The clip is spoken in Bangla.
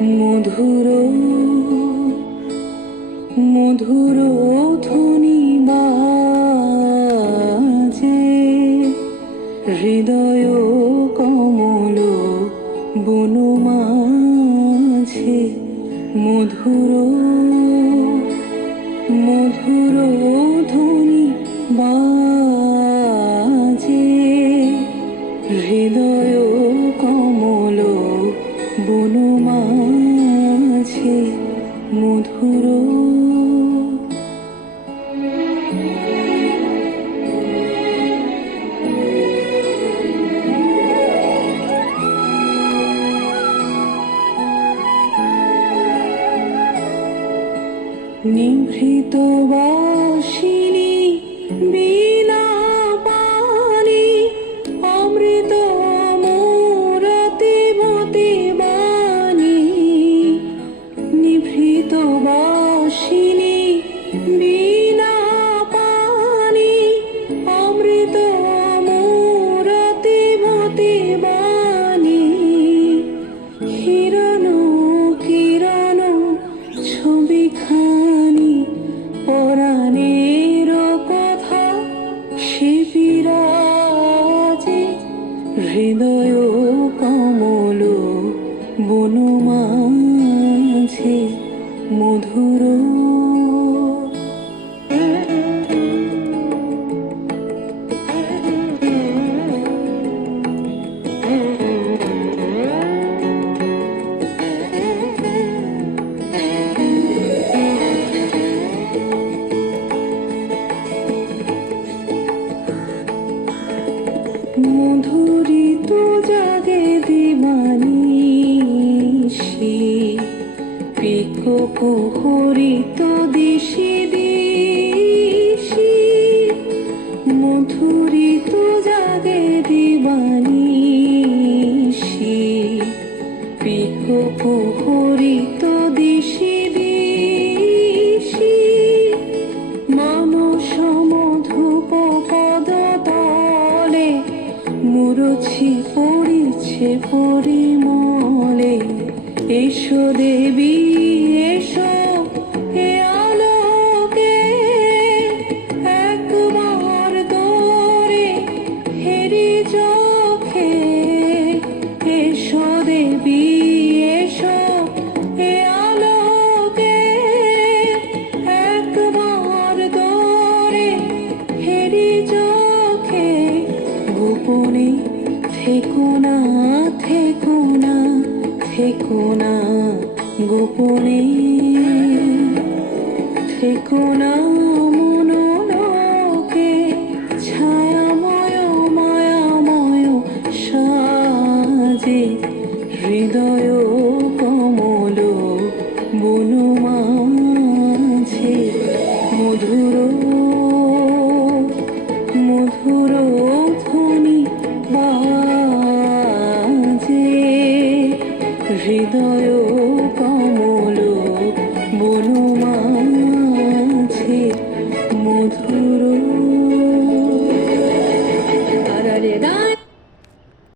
মধুর মধুর ধ্বনি বাজে, হৃদয় কমল বন মাঝে। মধুর মধুর ধ্বনি বাজে, হৃদয় কমল বন মাঝে। মধুর নিভৃত বাসিনী বীণা পানি, অমৃত মোরতি মতি বাণী। নিভৃত বাসিনী বীণা পানি, অমৃত মোরতি মতি বাণী। হিরণ কিরণ ছবিখানি, পরাণের কথা সে বিরাজে। হৃদয় কমল বন মাঝে। মধুর মধুরিত জাগে দিবানিশি, পিকক হরিত দিশি দিশি। মধুরিত জাগে দিবানিশি, পিকক হরিত দিশি দিশি। মানস মধুপ পদতলে, মুরছি পড়িছে পরিমলে। এসো দেবী এসো এ আলোকে, একবার দোরে হেরি চোখে। এসো দেবী এসো এ আলোকে, একবার দোরে হেরি চোখে। গোপনে থেকো না থেকো না থেকো না, গোপনে থেকো না মনোলোকে। ছায়াময় মায়াময় সাজে, হৃদয় কমল বন মাঝে। মধুর